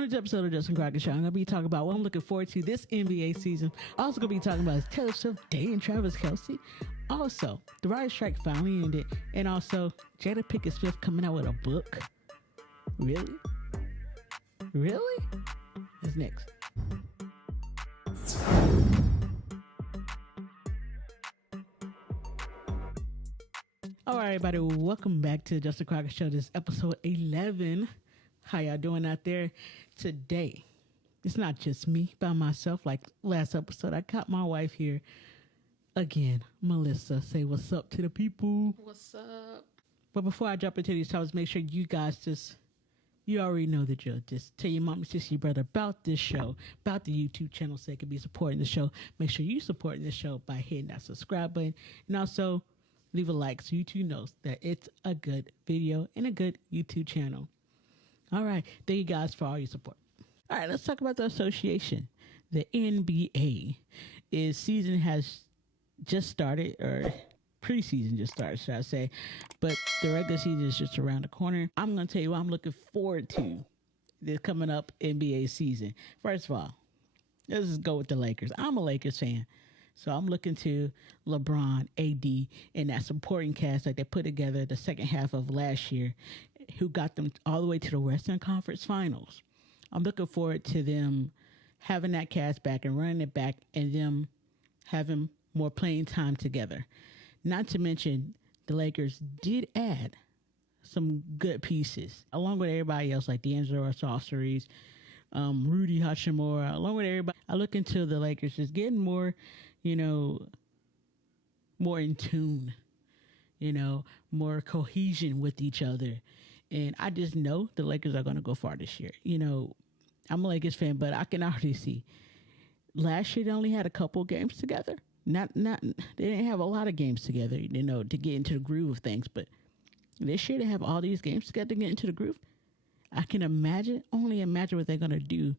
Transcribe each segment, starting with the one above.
On this episode of Justin Crockett Show, I'm going to be talking about what I'm looking forward to this NBA season. Also going to be talking about Taylor Swift Day and Travis Kelce. Also, the writer's strike finally ended. And also, Jada Pinkett Smith coming out with a book. Really? Really? That's next. All right, everybody. Welcome back to the Justin Crockett Show. This is episode 11. How y'all doing out there? Today, it's not just me by myself. Like last episode, I got my wife here again. Melissa, say what's up to the people. What's up? But before I jump into these topics, make sure you guys you already know the drill. Just tell your mom and sister, your brother about this show, about the YouTube channel, so they can be supporting the show. Make sure you supporting the show by hitting that subscribe button. And also, leave a like so YouTube knows that it's a good video and a good YouTube channel. All right. Thank you guys for all your support. All right. Let's talk about the association. The NBA season has just started, or preseason just started, should I say. But the regular season is just around the corner. I'm going to tell you what I'm looking forward to this coming up NBA season. First of all, let's just go with the Lakers. I'm a Lakers fan. So I'm looking to LeBron, AD, and that supporting cast that they put together the second half of last year, who got them all the way to the Western Conference Finals. I'm looking forward to them having that cast back and running it back and them having more playing time together. Not to mention, the Lakers did add some good pieces, along with everybody else, like D'Angelo Russell, Rudy Hachimura, along with everybody. I look into the Lakers just getting more, more in tune, more cohesion with each other. And I just know the Lakers are going to go far this year. I'm a Lakers fan, but I can already see last year they only had a couple games together. They didn't have a lot of games together, to get into the groove of things. But this year they have all these games together to get into the groove. I can only imagine what they're going to do.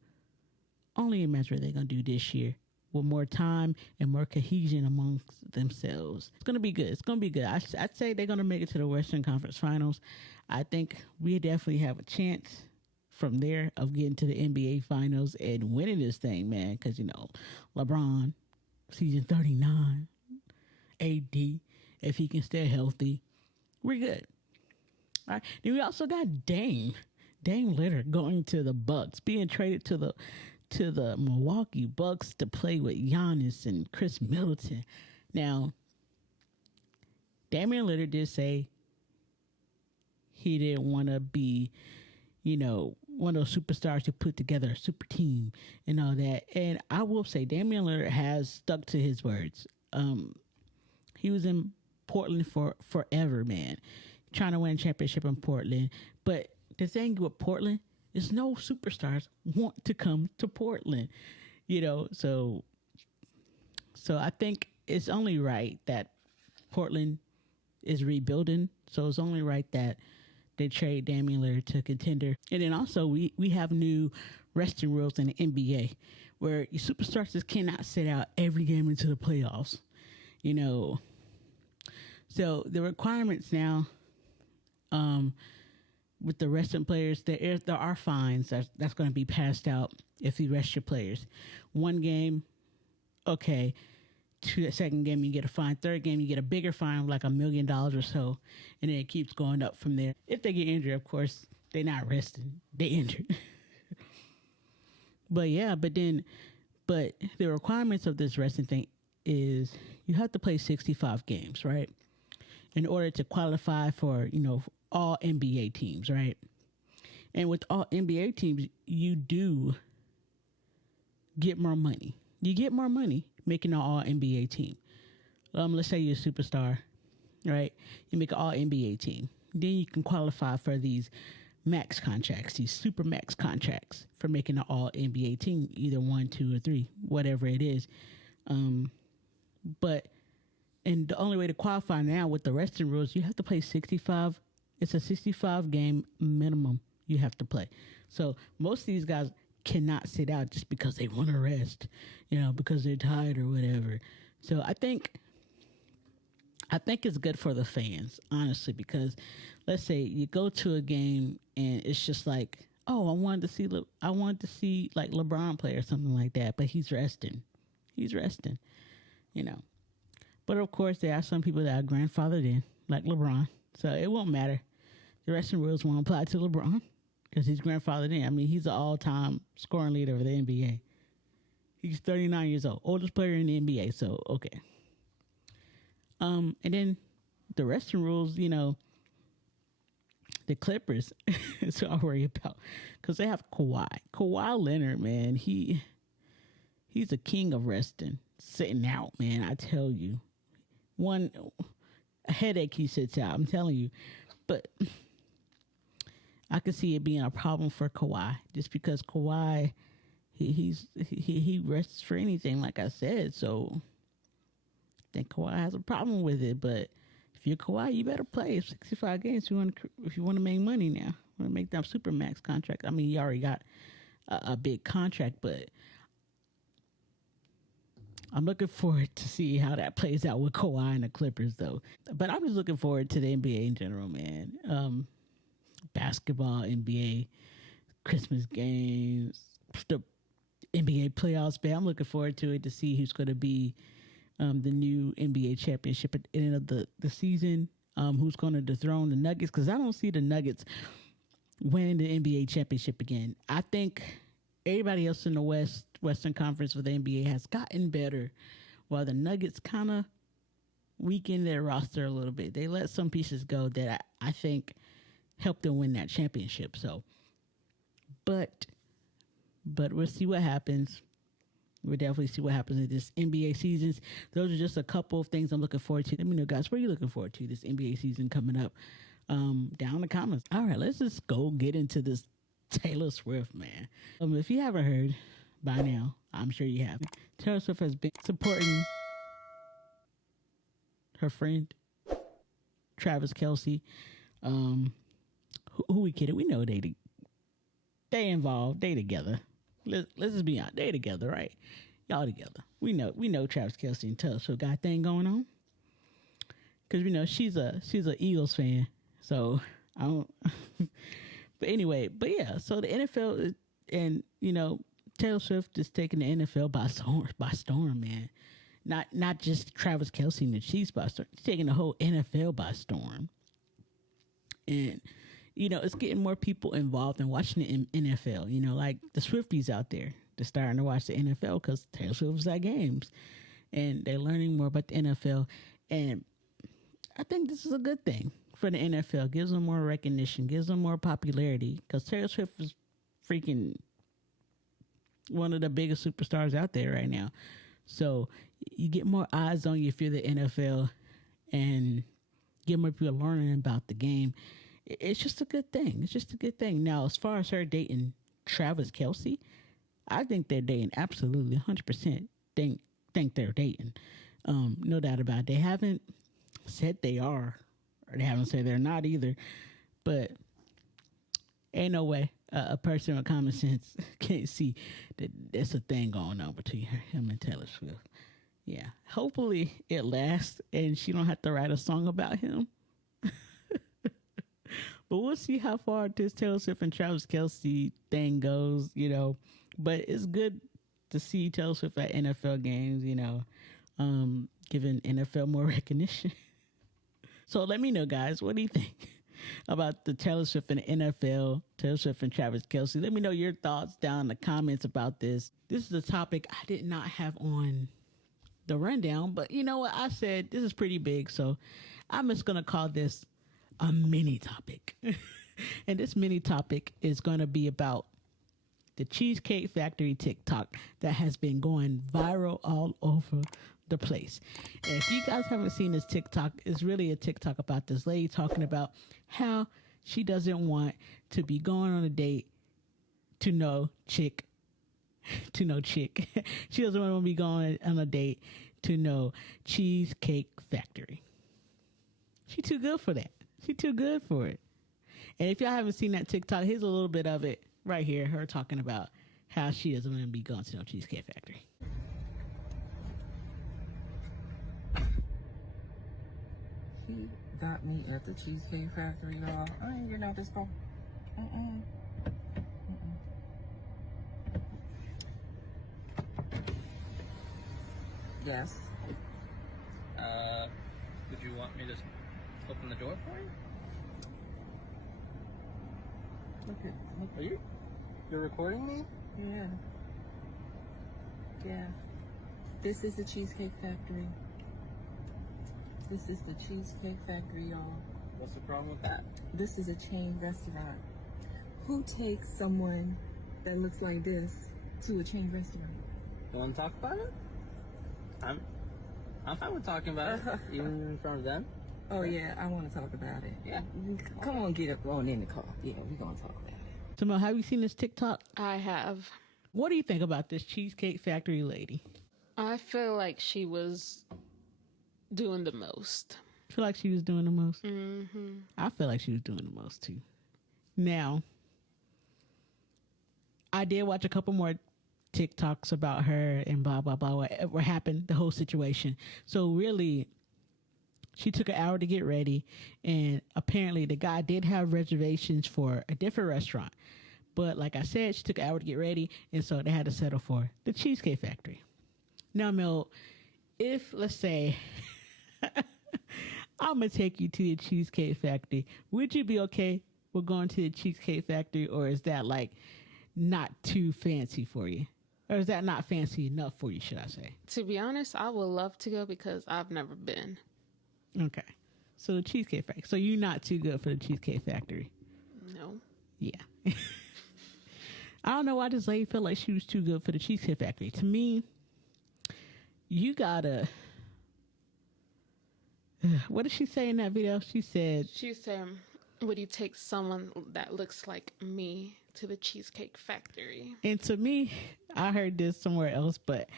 Only imagine what they're going to do this year with more time and more cohesion amongst themselves. It's going to be good. It's going to be good. I'd say they're going to make it to the Western Conference Finals. I think we definitely have a chance from there of getting to the NBA Finals and winning this thing, man. Because, LeBron, season 39, AD, if he can stay healthy, we're good. All right. Then we also got Dame Lillard going to the Bucks, being traded to the Milwaukee Bucks to play with Giannis and Chris Middleton. Now, Damian Lillard did say he didn't want to be, one of those superstars who put together a super team and all that. And I will say Damian Lillard has stuck to his words. He was in Portland for forever, man, trying to win a championship in Portland. But the thing with Portland is no superstars want to come to Portland, so I think it's only right that Portland is rebuilding. So it's only right that they trade Damian Lillard to a contender. And then also we have new resting rules in the NBA where your superstars just cannot sit out every game into the playoffs, So the requirements now, with the resting players, there are fines that's going to be passed out if you rest your players. One game, okay. To the second game, you get a fine. Third game, you get a bigger fine, like $1 million or so. And then it keeps going up from there. If they get injured, of course, they're not resting. They're injured. But the requirements of this resting thing is you have to play 65 games, right? In order to qualify for, all NBA teams, right? And with all NBA teams, you do get more money. You get more money making an all NBA team. Let's say you're a superstar, right? You make an all NBA team. Then you can qualify for these max contracts, these super max contracts for making an all NBA team, either 1, 2, or 3, whatever it is. And the only way to qualify now with the resting rules, you have to play 65. It's a 65 game minimum you have to play. So most of these guys cannot sit out just because they want to rest, because they're tired or whatever. So I think it's good for the fans, honestly, because let's say you go to a game and it's just like Oh, I wanted to see like LeBron play or something like that, but he's resting. He's resting, you know. But of course, there are some people that are grandfathered in, like LeBron. So it won't matter. The resting rules won't apply to LeBron because he's grandfathered in. I mean, he's the all-time scoring leader of the NBA. He's 39 years old, oldest player in the NBA. So okay. And then the resting rules, you know, the Clippers is who I worry about because they have Kawhi. Kawhi Leonard, man, he's a king of resting, sitting out, man. I tell you, a headache he sits out. I'm telling you, but I could see it being a problem for Kawhi just because Kawhi, he rests for anything, like I said. So I think Kawhi has a problem with it, but if you're Kawhi, you better play 65 games if you want to make money now. Want to make that super max contract. I mean, you already got a big contract, but I'm looking forward to see how that plays out with Kawhi and the Clippers, though. But I'm just looking forward to the NBA in general, man. Basketball, NBA, Christmas games, the NBA playoffs, man. I'm looking forward to it to see who's going to be the new NBA championship at the end of the season. Who's going to dethrone the Nuggets? Because I don't see the Nuggets winning the NBA championship again. I think everybody else in the Western Conference with the NBA has gotten better, while the Nuggets kind of weakened their roster a little bit. They let some pieces go that I think helped them win that championship. So, but we'll see what happens. We'll definitely see what happens in this NBA seasons. Those are just a couple of things I'm looking forward to. Let me know, guys, what are you looking forward to this NBA season coming up? Down in the comments. All right, let's just go get into this Taylor Swift, man. If you haven't heard by now, I'm sure you have. Taylor Swift has been supporting her friend Travis Kelce. Who we kidding? We know they involved. They together. Let's just be honest. They together, right? Y'all together. We know Travis Kelce and Taylor Swift got a thing going on. Cause we know she's a Eagles fan. So I don't. But anyway, yeah. So the NFL and Taylor Swift is taking the NFL by storm, man. Not just Travis Kelce and the Chiefs by storm. She's taking the whole NFL by storm. And it's getting more people involved in watching the NFL. Like the Swifties out there, they're starting to watch the NFL because Taylor Swift was at games, and they're learning more about the NFL. And I think this is a good thing for the NFL. Gives them more recognition, gives them more popularity, because Taylor Swift is freaking one of the biggest superstars out there right now. So you get more eyes on you if you're the NFL, and get more people learning about the game. It's just a good thing. It's just a good thing. Now, as far as her dating Travis Kelce, I think they're dating. Absolutely, 100%. Think they're dating. No doubt about it. They haven't said they are, or they haven't said they're not either. But ain't no way a person with common sense can't see that there's a thing going on between him and Taylor Swift. Yeah. Hopefully it lasts and she don't have to write a song about him. But we'll see how far this Taylor Swift and Travis Kelce thing goes, But it's good to see Taylor Swift at NFL games, giving NFL more recognition. So let me know, guys, what do you think about the Taylor Swift and the NFL, Taylor Swift and Travis Kelce? Let me know your thoughts down in the comments about this. This is a topic I did not have on the rundown, but you know what? I said this is pretty big, so I'm just going to call this a mini topic. And this mini topic is going to be about the Cheesecake Factory TikTok that has been going viral all over the place. And if you guys haven't seen this TikTok, it's really a TikTok about this lady talking about how she doesn't want to be going on a date to no chick. She doesn't want to be going on a date to no Cheesecake Factory. She too good for that. She too good for it. And if y'all haven't seen that TikTok, here's a little bit of it right here. Her talking about how she doesn't want to be going to no Cheesecake Factory. He got me at the Cheesecake Factory, y'all. I ain't getting out this car. Yes. Would you want me to open the door for you? Okay. Are you? You're recording me? Yeah. Yeah. This is the Cheesecake Factory. This is the Cheesecake Factory, y'all. What's the problem with that? This is a chain restaurant. Who takes someone that looks like this to a chain restaurant? You want to talk about it? I'm fine with talking about it, even in front of them. Oh yeah, I want to talk about it. Yeah. Come on, get up on in the car. Yeah, we're gonna talk about it. Tamel, have you seen this TikTok? I have. What do you think about this Cheesecake Factory lady? I feel like she was doing the most. I feel like she was doing the most. Mm-hmm. I feel like she was doing the most too. Now, I did watch a couple more TikToks about her and blah, blah, blah, whatever happened, the whole situation. So really, she took an hour to get ready, and apparently the guy did have reservations for a different restaurant. But like I said, she took an hour to get ready, and so they had to settle for the Cheesecake Factory. Now, Mel, if, let's say, I'm going to take you to the Cheesecake Factory, would you be okay with going to the Cheesecake Factory, or is that like not too fancy for you? Or is that not fancy enough for you, should I say? To be honest, I would love to go because I've never been. Okay. So the Cheesecake Factory. So you're not too good for the Cheesecake Factory? No. Yeah. I don't know why this lady felt like she was too good for the Cheesecake Factory. To me, you gotta... What did she say in that video? She said... She said, would you take someone that looks like me to the Cheesecake Factory? And to me, I heard this somewhere else, but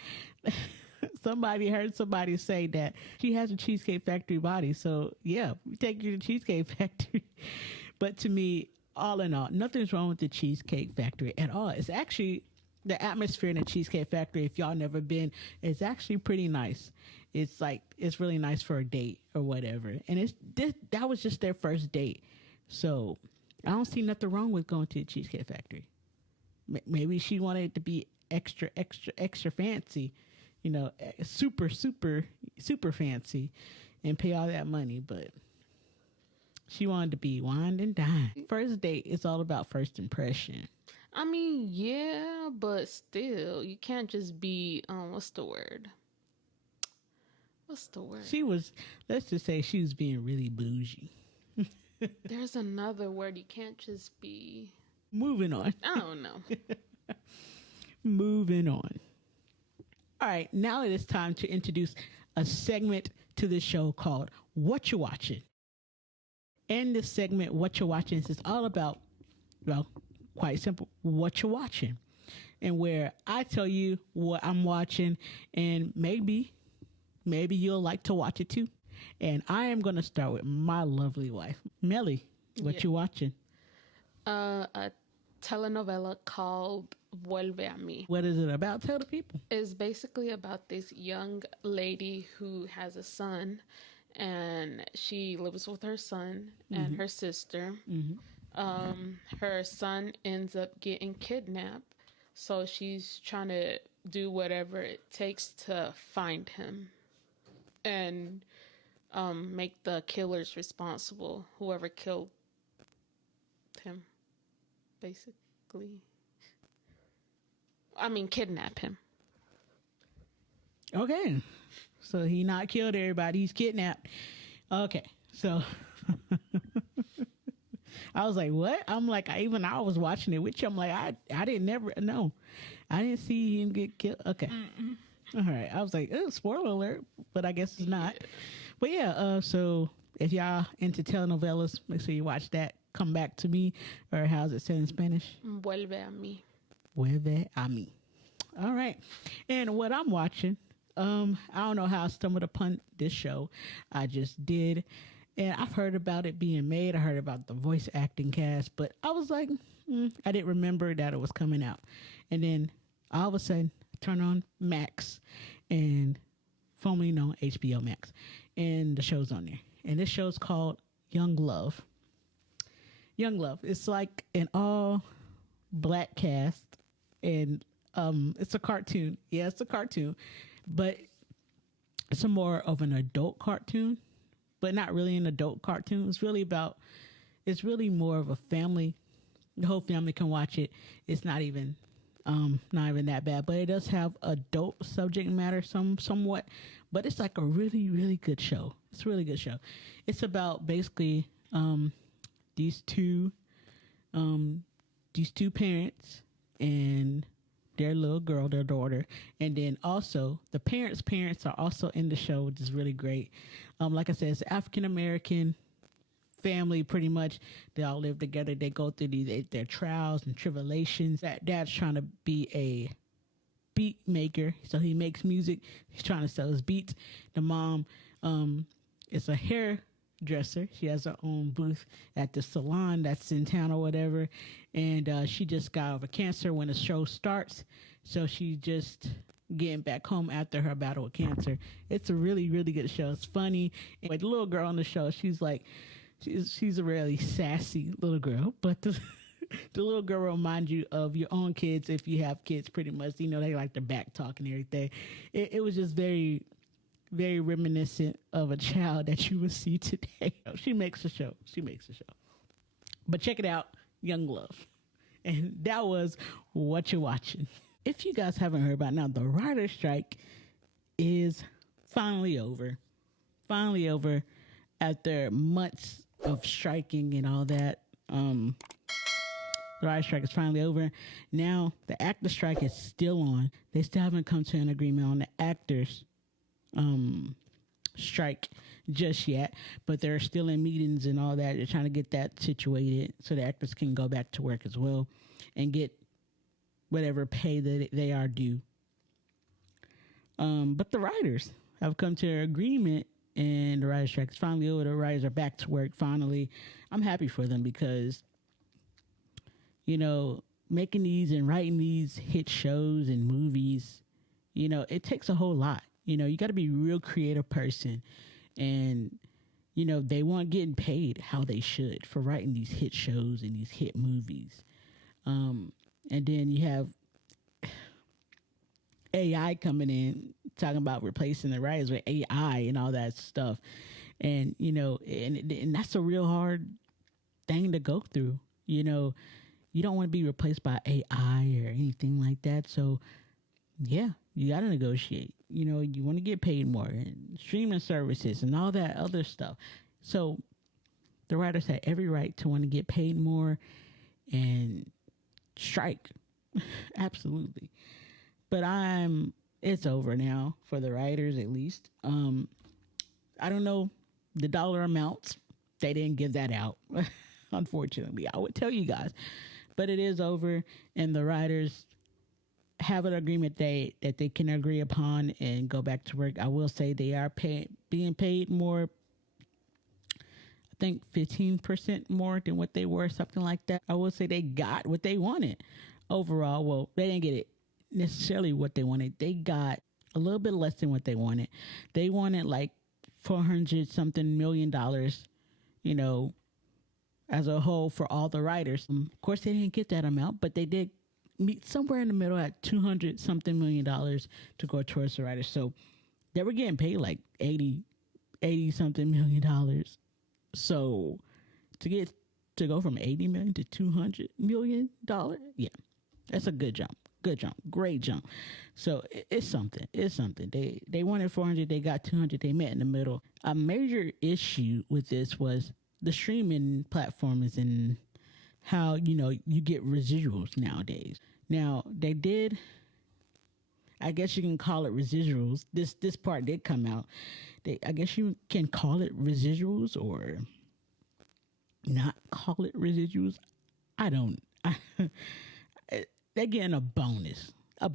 somebody heard somebody say that she has a Cheesecake Factory body. So yeah, we take you to Cheesecake Factory. But to me, all in all, nothing's wrong with the Cheesecake Factory at all. It's actually the atmosphere in the Cheesecake Factory, if y'all never been, is actually pretty nice. It's like, it's really nice for a date or whatever. And that was just their first date. So I don't see nothing wrong with going to the Cheesecake Factory. Maybe she wanted it to be extra, extra, extra fancy, you know, super, super, super fancy and pay all that money. But she wanted to be wine and dine. First date is all about first impression. I mean, yeah, but still, you can't just be, what's the word? She was, let's just say she was being really bougie. There's another word. You can't just be... Moving on. I don't know. Moving on. All right, now it is time to introduce a segment to the show called What You Watching. And this segment, What You Watching, is all about, well, quite simple, what you're watching. And where I tell you what I'm watching, and maybe you'll like to watch it too. And I am going to start with my lovely wife, Melly. What you watching? A telenovela called Vuelve a mí. What is it about? Tell the people. It's basically about this young lady who has a son, and she lives with her son and her sister. Her son ends up getting kidnapped, so she's trying to do whatever it takes to find him and make the killers responsible, whoever killed him, basically. I mean, kidnap him. Okay. So he not killed everybody. He's kidnapped. Okay. So I was like, what? I'm like, I was watching it with you. I'm like, I didn't never know. I didn't see him get killed. Okay. All right. I was like, oh, spoiler alert, but I guess it's not. But yeah, so if y'all into telenovelas, make sure you watch that. Come Back to Me, or how's it said in Spanish? Vuelve a mí. Vuelve a mí. All right. And what I'm watching, I don't know how I stumbled upon this show. I just did. And I've heard about it being made. I heard about the voice acting cast, but I was like, I didn't remember that it was coming out. And then all of a sudden, I turn on Max, and formerly known HBO Max, and the show's on there. And this show's called Young Love. Young Love. It's like an all black cast, and it's a cartoon. Yeah, it's a cartoon, but It's a more of an adult cartoon, but not really an adult cartoon. It's really more of a family. The whole family can watch it. It's not even that bad, but it does have adult subject matter somewhat, but it's like a really, really good show. It's a really good show. It's about basically, these two parents and their little girl, their daughter, and then also the parents are also in the show, which is really great. Like I said, it's African American family, pretty much. They all live together. They go through their trials and tribulations. That dad's trying to be a beat maker, so he makes music. He's trying to sell his beats. The mom is a hairdresser. She has her own booth at the salon that's in town or whatever, and she just got over cancer when the show starts, so she just getting back home after her battle with cancer. It's a really, really good show. It's funny. And with the little girl on the show, she's a really sassy little girl, but the little girl will remind you of your own kids if you have kids, pretty much. You know, they like to back talk and everything. It was just very, very reminiscent of a child that you would see today. She makes a show. But check it out, Young Love. And that was What You Watching. If you guys haven't heard about now, the writer's strike is finally over. After months of striking and all that. The writer's strike is finally over. Now, the actor strike is still on. They still haven't come to an agreement on the actors strike just yet, but they're still in meetings and all that. They're trying to get that situated so the actors can go back to work as well and get whatever pay that they are due. But the writers have come to an agreement, and the writer's strike is finally over. The writers are back to work finally. I'm happy for them because, you know, making these and writing these hit shows and movies, you know, it takes a whole lot. You know, you got to be a real creative person, and, you know, they weren't getting paid how they should for writing these hit shows and these hit movies. And then you have AI coming in, talking about replacing the writers with AI and all that stuff. And, you know, and that's a real hard thing to go through. You know, you don't want to be replaced by AI or anything like that. So, yeah, you got to negotiate. You know, you want to get paid more, and streaming services and all that other stuff. So the writers had every right to want to get paid more and strike. Absolutely. But it's over now for the writers, at least. I don't know the dollar amounts. They didn't give that out, unfortunately. I would tell you guys, but it is over, and the writers have an agreement that they can agree upon and go back to work. I will say they are being paid more. I think 15% more than what they were, something like that. I will say they got what they wanted overall. Well, they didn't get it necessarily what they wanted. They got a little bit less than what they wanted. They wanted like $400 something million, you know, as a whole for all the writers. Of course, they didn't get that amount, but they did meet somewhere in the middle at $200 something million to go towards the writers. So they were getting paid like 80 something million dollars. So to go from 80 million to $200 million, yeah, that's a good jump. Great jump. So it's something. They wanted 400, they got 200, they met in the middle. A major issue with this was the streaming platforms and how, you know, you get residuals nowadays. Now, they did, I guess you can call it residuals. This part did come out. I guess you can call it residuals or not call it residuals. They're getting a bonus /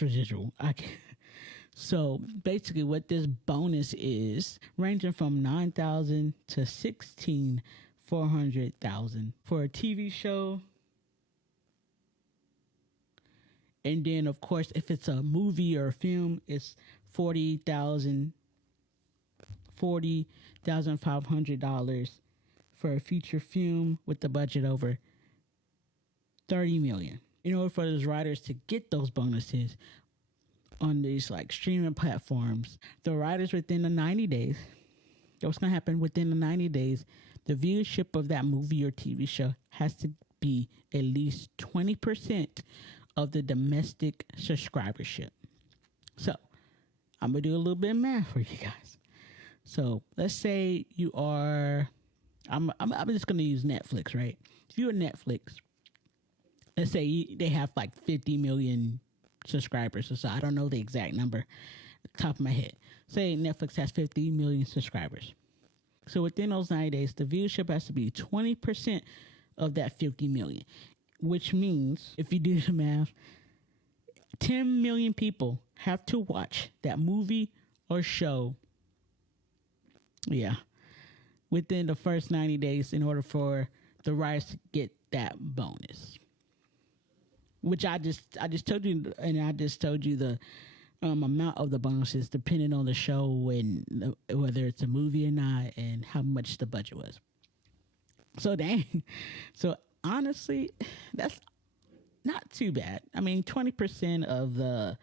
residual. So basically what this bonus is, ranging from $9,000 to $400,000 for a TV show. And then, of course, if it's a movie or a film, it's $40,500 for a feature film with the budget over $30 million. In order for those writers to get those bonuses, on these like streaming platforms, the writers within the 90 days, what's going to happen within the 90 days, the viewership of that movie or TV show has to be at least 20% of the domestic subscribership. So I'm going to do a little bit of math for you guys. So let's say you are, I'm just going to use Netflix, right? If you're Netflix, let's say they have like 50 million subscribers or so. I don't know the exact number at the top of my head. Say Netflix has 50 million subscribers. So within those 90 days, the viewership has to be 20% of that 50 million, which means if you do the math, 10 million people have to watch that movie or show. Yeah. Within the first 90 days in order for the writers to get that bonus. Which I just told you, and I just told you the amount of the bonuses depending on the show and whether it's a movie or not and how much the budget was. So dang. So honestly, that's not too bad. I mean, 20% of the,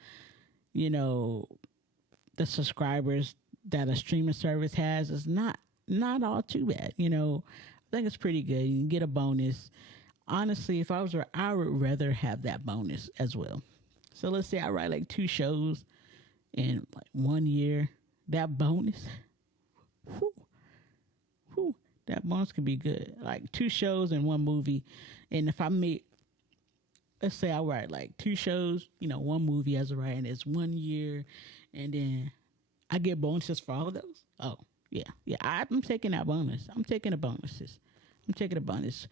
the subscribers that a streaming service has is not all too bad. I think it's pretty good. You can get a bonus. Honestly, if I was her, I would rather have that bonus as well. So let's say I write like 2 shows in like 1 year. That bonus, that bonus could be good. Like 2 shows and 1 movie. And if I make, let's say I write like 2 shows, 1 movie as a writer, and it's 1 year, and then I get bonuses for all of those. Oh, yeah. I'm taking that bonus. I'm taking the bonuses. I'm taking a bonus.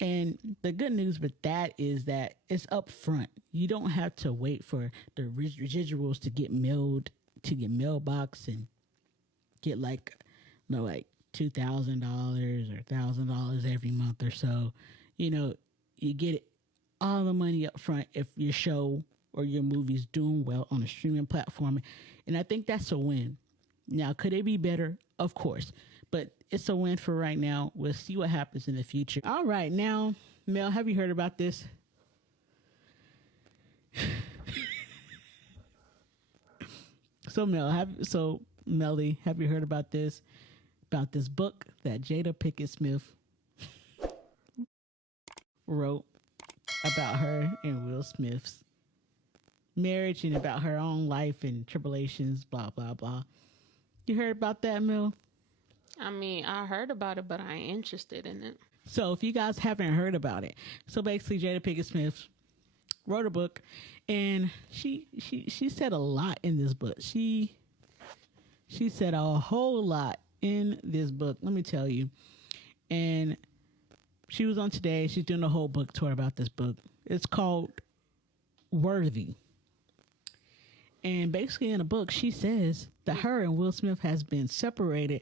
And the good news with that is that it's up front. You don't have to wait for the residuals to get mailed to your mailbox and get like $2,000 or $1,000 every month or so. You get all the money up front if your show or your movie's doing well on a streaming platform. And I think that's a win. Now, could it be better? Of course. But it's a win for right now. We'll see what happens in the future. All right. Now, Mel, have you heard about this? Melly, have you heard about this? About this book that Jada Pinkett Smith wrote about her and Will Smith's marriage and about her own life and tribulations, blah, blah, blah. You heard about that, Mel? I mean, I heard about it, but I ain't interested in it. So if you guys haven't heard about it, so basically Jada Pinkett Smith wrote a book, and she said a lot in this book. She said a whole lot in this book, let me tell you. And she was on Today. She's doing a whole book tour about this book. It's called Worthy. And basically in the book, she says that her and Will Smith has been separated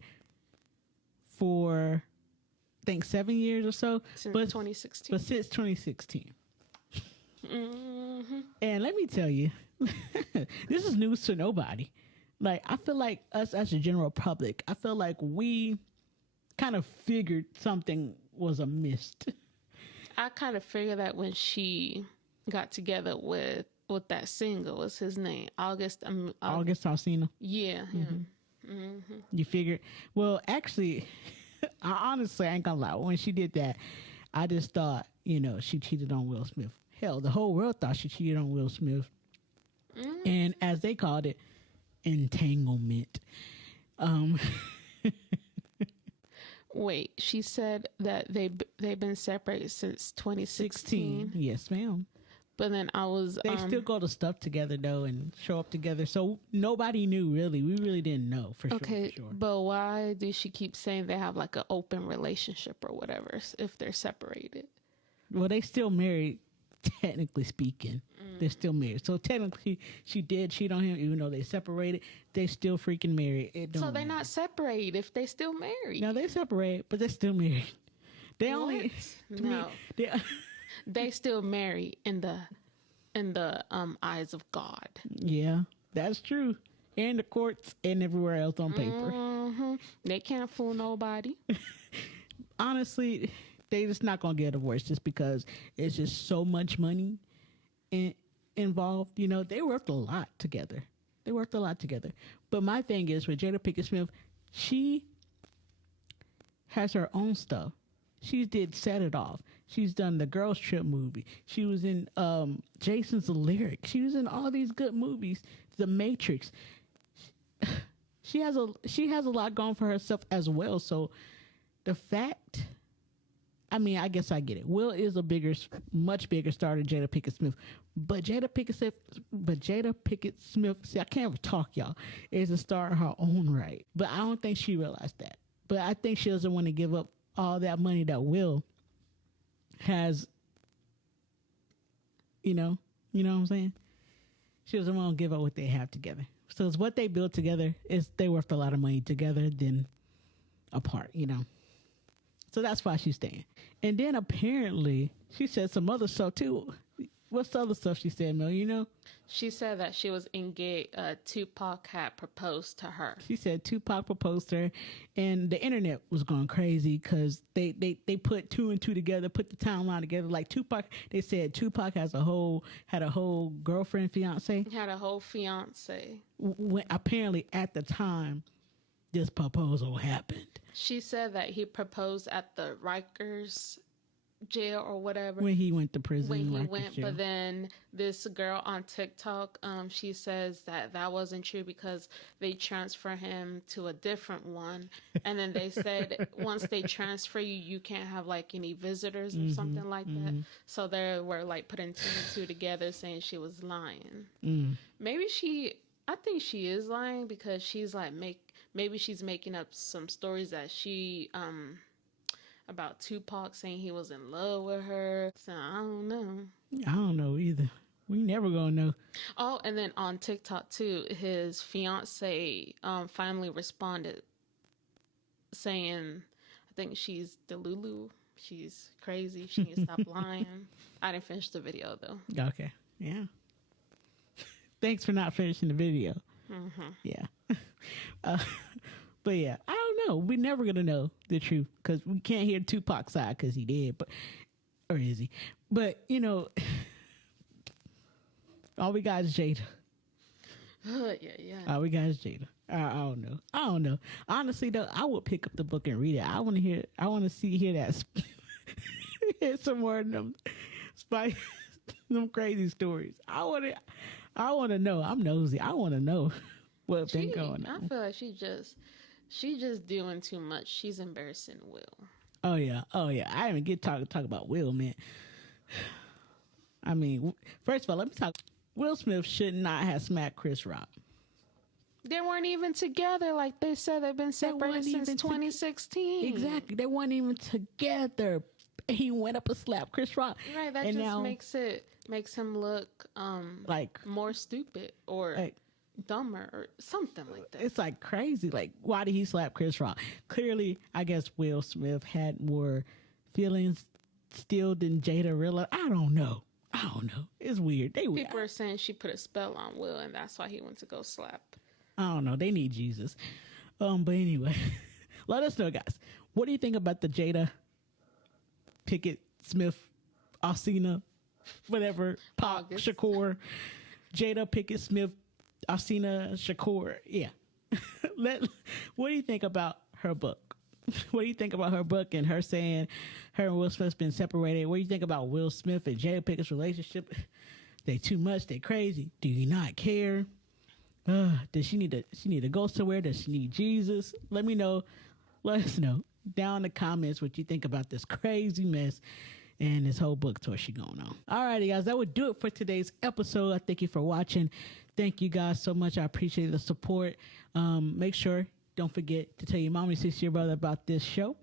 for, I think, 7 years or so. Since 2016. But since 2016. Mm-hmm. And let me tell you, this is news to nobody. Like, I feel like us as a general public, I feel like we kind of figured something was amiss. I kind of figured that when she got together with that singer, what's his name? August Alsina. Yeah, him. Mm-hmm. You figured? Well, actually, I ain't gonna lie. When she did that, I just thought, she cheated on Will Smith. Hell, the whole world thought she cheated on Will Smith. Mm-hmm. And as they called it, entanglement. Wait, she said that they've been separated since 2016. Yes, ma'am. But then they still go to stuff together though and show up together. So nobody knew really. We really didn't know for sure. Okay, but why do she keep saying they have like an open relationship or whatever if they're separated? Well, they still married, technically speaking. They're still married. So technically she did cheat on him even though they separated. They still freaking married. So they're not separated if they still married. No, they separated, but they're still married. They what? only no. They still marry in the eyes of God. Yeah, that's true. In the courts and everywhere else on paper. Mm-hmm. They can't fool nobody. Honestly, they just not gonna get a divorce just because it's just so much money in involved. You know, they worked a lot together. But my thing is with Jada Pinkett Smith, she has her own stuff. She did Set It Off. She's done the Girls Trip movie. She was in Jason's Lyric. She was in all these good movies. The Matrix. She has a lot going for herself as well. So the fact, I mean, I guess I get it. Will is a much bigger star than Jada Pinkett Smith. But Jada Pinkett Smith, see, I can't even talk, y'all, is a star in her own right. But I don't think she realized that. But I think she doesn't want to give up all that money that Will has, you know what I'm saying? She doesn't want to give up what they have together. So it's what they build together is they worth a lot of money together than apart, you know? So that's why she's staying. And then apparently she said some other stuff too. What's the other stuff she said, Mel, you know? She said that she was engaged. Tupac had proposed to her. She said Tupac proposed to her, and the internet was going crazy because they put two and two together, put the timeline together. Like Tupac, they said Tupac had a whole girlfriend, fiance. Had a whole fiance. When apparently at the time this proposal happened. She said that he proposed at the Rikers jail or whatever when he went to prison. When he went, but then this girl on TikTok, she says that wasn't true because they transfer him to a different one, and then they said once they transfer you, you can't have like any visitors or something like that. So they were like putting two and two together, saying she was lying. Maybe I think she is lying because she's like maybe she's making up some stories that she about Tupac saying he was in love with her. So I don't know. I don't know either. We never gonna know. Oh, and then on TikTok too, his fiance finally responded saying, I think she's Delulu. She's crazy. She needs to stop lying. I didn't finish the video though. Okay. Yeah. Thanks for not finishing the video. Yeah. But yeah, I don't know. We're never going to know the truth because we can't hear Tupac's side because he did, or is he? But, you know, all we got is Jada. Yeah. All we got is Jada. I don't know. Honestly, though, I would pick up the book and read it. I want to hear that. Hear some more of them crazy stories. I want to know. I'm nosy. I want to know what's been going on. I feel like she's just doing too much. She's embarrassing Will. Oh yeah. I didn't even get talk about Will, man. I mean, first of all, let me talk. Will Smith should not have smacked Chris Rock. They weren't even together. Like they said, they've been separated since 2016. Exactly. They weren't even together. He went up and slapped Chris Rock. Right. That makes him look like more stupid or dumber or something like that. It's like crazy. Like, why did he slap Chris Rock? Clearly, I guess Will Smith had more feelings still than Jada realized. I don't know. It's weird. People are saying she put a spell on Will, and that's why he went to go slap. I don't know. They need Jesus. But anyway, let us know, guys. What do you think about the Jada Pinkett Smith, Alcina, whatever, Pac, Shakur, Jada Pinkett Smith, Alcina, Shakur? Yeah. What do you think about her book? What do you think about her book and her saying her and Will Smith's been separated? What do you think about Will Smith and Jada Pinkett's relationship? They too much. They crazy. Do you not care? Does she need to go somewhere? Does she need Jesus? Let me know. Let us know down in the comments what you think about this crazy mess and this whole book tour she going on. Alrighty, guys, that would do it for today's episode. I thank you for watching. Thank you guys so much. I appreciate the support. Make sure, don't forget to tell your mommy, sister, your brother about this show.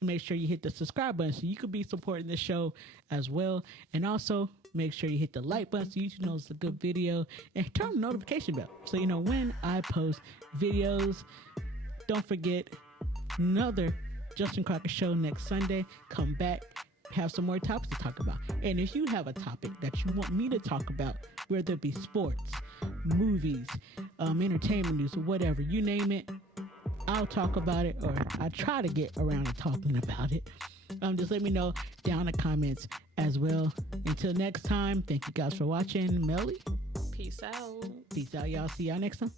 Make sure you hit the subscribe button so you could be supporting this show as well. And also make sure you hit the like button so YouTube knows it's a good video, and turn on the notification bell so you know when I post videos. Don't forget, another Justin Crockett show next Sunday. Come back, have some more topics to talk about. And if you have a topic that you want me to talk about, whether it be sports, movies, entertainment news, or whatever, you name it, I'll talk about it, or I try to get around to talking about it. Just let me know down in the comments as well. Until next time, thank you guys for watching. Melly, Peace out. peace out, y'all. See y'all next time.